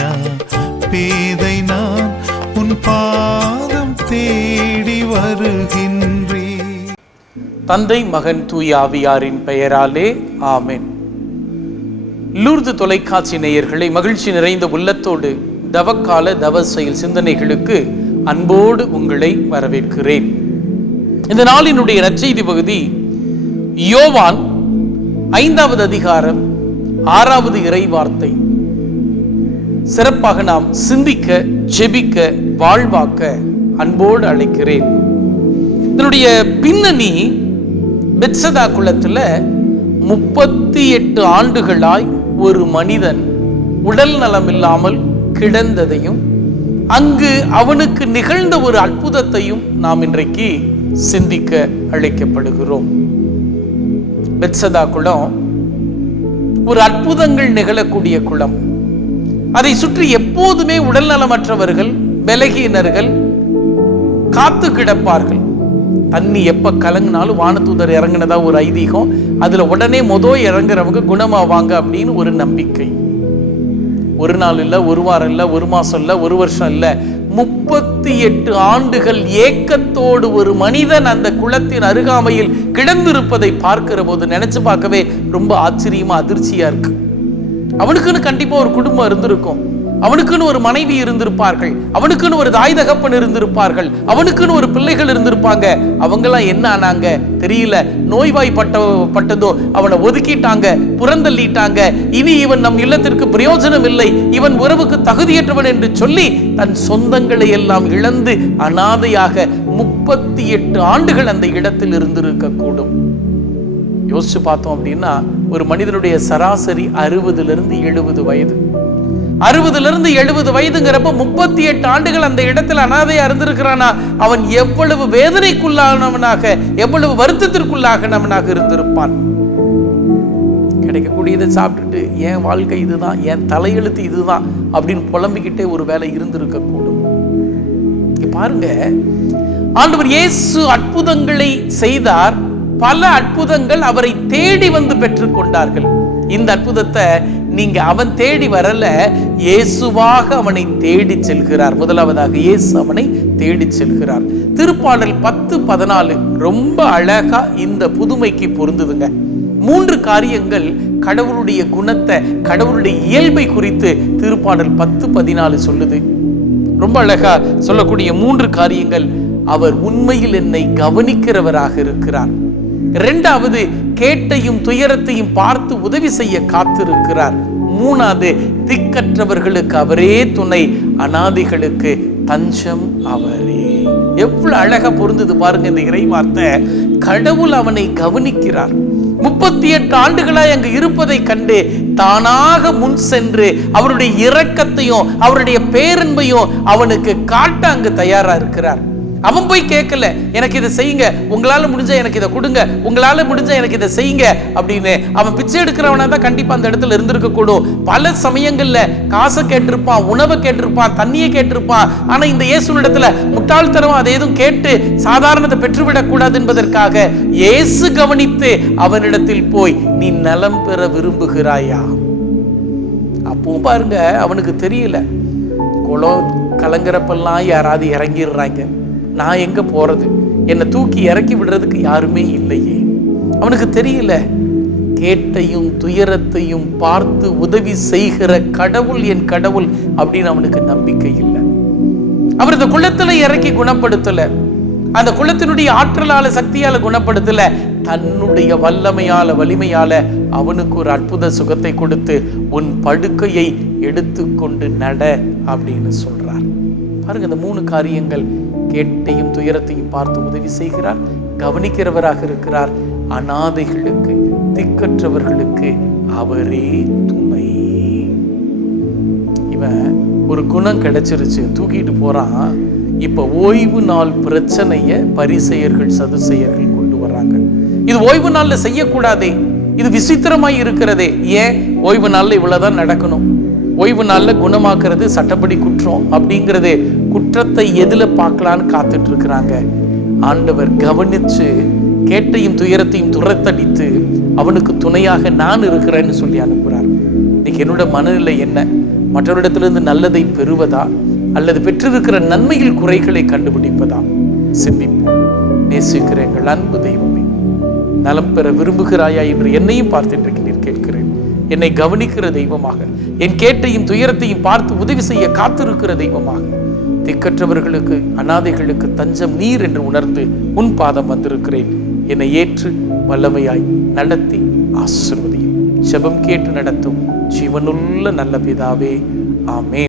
ஐயா பேதை நான் உன் பாதம் தேடி வருகின்றே தந்தை மகன் தூய் ஆவியாரின் பெயராலே ஆமேன். லூர்து தொலைக்காட்சி நேயர்களை மகிழ்ச்சி நிறைந்த உள்ளத்தோடு தவக்கால தவ செயல் சிந்தனைகளுக்கு அன்போடு உங்களை வரவேற்கிறேன். இந்த நாளினுடைய நற்செய்தி பகுதி யோவான் ஐந்தாவது அதிகாரம் ஆறாவது இறை வார்த்தை. சிறப்பாக நாம் சிந்திக்க ஜெபிக்க வாழ்வாக்க அன்போடு அழைக்கிறேன். இதனுடைய பின்னணி பெட்சதா குளத்தில் முப்பத்தி எட்டு ஆண்டுகளாய் ஒரு மனிதன் உடல் நலம் இல்லாமல் கிடந்ததையும் அங்கு அவனுக்கு நிகழ்ந்த ஒரு அற்புதத்தையும் நாம் இன்றைக்கு சிந்திக்க அழைக்கப்படுகிறோம். பெட்சதா குளம் ஒரு அற்புதங்கள் நிகழக்கூடிய குளம் அதை சுற்றி எப்போதுமே உடல் நலமற்றவர்கள் பலகீனர்கள் காத்து கிடப்பார்கள். தண்ணி எப்ப கலங்கினாலும் வானத்தூதர் இறங்குனதா ஒரு ஐதீகம். அதுல உடனே மொதோ இறங்குறவங்க குணமாவாங்க அப்படின்னு ஒரு நம்பிக்கை. ஒரு நாள் இல்ல ஒரு வாரம் இல்ல ஒரு மாசம் இல்ல ஒரு வருஷம் இல்ல. முப்பத்தி எட்டு ஆண்டுகள் ஏக்கத்தோடு ஒரு மனிதன் அந்த குளத்தின் அருகாமையில் கிடந்திருப்பதை பார்க்கிற போது நினைச்சு பார்க்கவே ரொம்ப ஆச்சரியமா அதிர்ச்சியா இருக்கு. அவனுக்குன்னு கண்டிப்பா ஒரு குடும்பம் இருந்திருக்கும். அவனுக்குன்னு ஒரு மனைவி இருந்திருப்பார்கள். அவனுக்குன்னு ஒரு தாய் தகப்பன் இருந்திருப்பார்கள். அவனுக்குன்னு ஒரு பிள்ளைகள் இருந்திருப்பாங்க. அவங்கெல்லாம் என்ன ஆனாங்க? தெரியல. நோய்வாய்ப்பட்ட பட்டதோ அவனை ஒதுக்கிட்டாங்க புறந்தள்ளிட்டாங்க. இனி இவன் நம் இல்லத்திற்கு பிரயோஜனம் இல்லை. இவன் உறவுக்கு தகுதியற்றவன் என்று சொல்லி தன் சொந்தங்களை எல்லாம் இழந்து அனாதையாக முப்பத்தி எட்டு ஆண்டுகள் அந்த இடத்தில் இருந்திருக்க கூடும் யோசிச்சு பார்த்தோம் அப்படின்னா ஒரு மனிதனுடைய சராசரி அறுபதுல இருந்து எழுபது வயது. அறுபதுல இருந்து எழுபது வயதுங்கிறப்ப முப்பத்தி எட்டு ஆண்டுகள் அந்த இடத்துல அனாதையாக இருந்திருக்கிறானா? அவன் எவ்வளவு வேதனைக்குள்ளானவனாக எவ்வளவு வருத்தத்திற்குள்ளாகனவனாக இருந்திருப்பான். கிடைக்கக்கூடியதை சாப்பிட்டுட்டு என் வாழ்க்கை இதுதான் என் தலையெழுத்து இதுதான் அப்படின்னு புலம்பிக்கிட்டே ஒரு வேலை இருந்திருக்கக்கூடும். பாருங்க ஆண்டவர் இயேசு அற்புதங்களை செய்தார் பல அற்புதங்கள் அவரை தேடி வந்து பெற்றுக்கொண்டார்கள். இந்த அற்புதத்தை நீங்க அவன் தேடி வரல இயேசுவாக அவனை தேடி செல்கிறார். முதலாவதாக இயேசு அவனை தேடி செல்கிறார். திருப்பாடல் பத்து பதினாலு ரொம்ப அழகா இந்த புதுமைக்கு பொருந்துதுங்க. மூன்று காரியங்கள் கடவுளுடைய குணத்தை கடவுளுடைய இயல்பை குறித்து திருப்பாடல் பத்து பதினாலு சொல்லுது. ரொம்ப அழகா சொல்லக்கூடிய மூன்று காரியங்கள் அவர் உண்மையில் என்னை கவனிக்கிறவராக இருக்கிறார். இரண்டாவது கேட்டையும் துயரத்தையும் பார்த்து உதவி செய்ய காத்திருக்கிறார். மூணாவது திக்கற்றவர்களுக்கு அவரே துணை அனாதிகளுக்கு தஞ்சம் அவரே. எவ்வளவு அழகா பொருந்தது பாருங்க இந்த இறை வார்த்தை. கடவுள் அவனை கவனிக்கிறார். முப்பத்தி எட்டு ஆண்டுகளாய் அங்கு இருப்பதை கண்டு தானாக முன் சென்று அவருடைய இரக்கத்தையும் அவருடைய பேரன்பையும் அவனுக்கு காட்ட அங்கு தயாரா இருக்கிறார். அவன் போய் கேட்கல எனக்கு இதை செய்யுங்க உங்களால் முடிஞ்சா எனக்கு இதை கொடுங்க உங்களால் முடிஞ்சா எனக்கு இதை செய்யுங்க அப்படின்னு அவன் பிச்சை எடுக்கிறவனா தான் கண்டிப்பா அந்த இடத்துல இருந்திருக்கக்கூடும். பல சமயங்களில் காசை கேட்டிருப்பான் உணவை கேட்டிருப்பான் தண்ணியை கேட்டிருப்பான். ஆனால் இந்த இயேசுனிடத்தில் முட்டாள்தனம் அதை எதுவும் கேட்டு சாதாரணத்தை பெற்றுவிடக்கூடாது என்பதற்காக இயேசு கவனித்து அவனிடத்தில் போய் நீ நலம் பெற விரும்புகிறாயா? அப்பவும் பாருங்க அவனுக்கு தெரியல. குளம் கலங்குறப்பெல்லாம் யாராவது இறங்கிடுறாங்க. நான் எங்க போறது? என்னை தூக்கி இறக்கி விடுறதுக்கு யாருமே இல்லையே. அவனுக்கு தெரியல. கேட்டையும் துயரத்தையும் பார்த்து உதவி செய்கிற கடவுள் என் கடவுள் அப்படின்னு அவனுக்கு நம்பிக்கை இல்லை. அவர் இந்த குளத்துல இறக்கி குணப்படுத்தல. அந்த குளத்தினுடைய ஆற்றலால சக்தியால குணப்படுத்தல. தன்னுடைய வல்லமையால வலிமையால அவனுக்கு ஒரு அற்புத சுகத்தை கொடுத்து உன் படுக்கையை எடுத்துக்கொண்டு நட அப்படின்னு சொல்றார். பாருங்க இந்த மூணு காரியங்கள் கேட்டையும் துயரத்தையும் பார்த்து உதவி செய்கிறார். கவனிக்கிறவராக இருக்கிறார். அனாதைகளுக்கு திக்கற்றவர்களுக்கு அவரே துணை. இவன் ஒரு குணம் கிடைச்சிருச்சு தூக்கிட்டு போறான். இப்ப ஓய்வு நாள் பிரச்சனைய பரிசெயர்கள் சதுசெயர்கள் கொண்டு வர்றாங்க. இது ஓய்வு நாள்ல செய்யக்கூடாதே. இது விசித்திரமாய் இருக்கிறதே. ஏன்? ஓய்வு நாள்ல இவ்வளவுதான் நடக்கணும். ஓய்வு நாள்ல குணமாக்குறது சட்டப்படி குற்றம் அப்படிங்கிறது. குற்றத்தை எதுல பார்க்கலான்னு காத்துட்டு இருக்கிறாங்க ஆண்டவர் கவனிச்சு கேட்டையும் துயரத்தையும் துரத்தடித்து அவனுக்கு துணையாக நான் இருக்கிறேன்னு சொல்லி அனுப்புகிறார் இன்னைக்கு என்னோட மனநிலை என்ன? மற்றவரிடத்திலிருந்து நல்லதை பெறுவதா? அல்லது பெற்றிருக்கிற நன்மையில் குறைகளை கண்டுபிடிப்பதா? சிந்திப்போம். நேசிக்கிற எங்கள் அன்பு தெய்வமே நலம் பெற விரும்புகிறாயா என்று என்னையும் பார்த்து நீர் கேட்கிறேன். என்னை கவனிக்கிற தெய்வமாக என் கேட்டையும் துயரத்தையும் பார்த்து உதவி செய்ய காத்திருக்கிற தெய்வமாக திக்கற்றவர்களுக்கு அனாதைகளுக்கு தஞ்சம் நீர் என்று உணர்ந்து உன் பாதம் வந்திருக்கிறேன். என்னை ஏற்று வல்லமையாய் நடத்தி ஆசிர்வதியும். செபம் கேட்டு நடத்தும். ஜீவனுள்ள நல்ல பிதாவே. ஆமே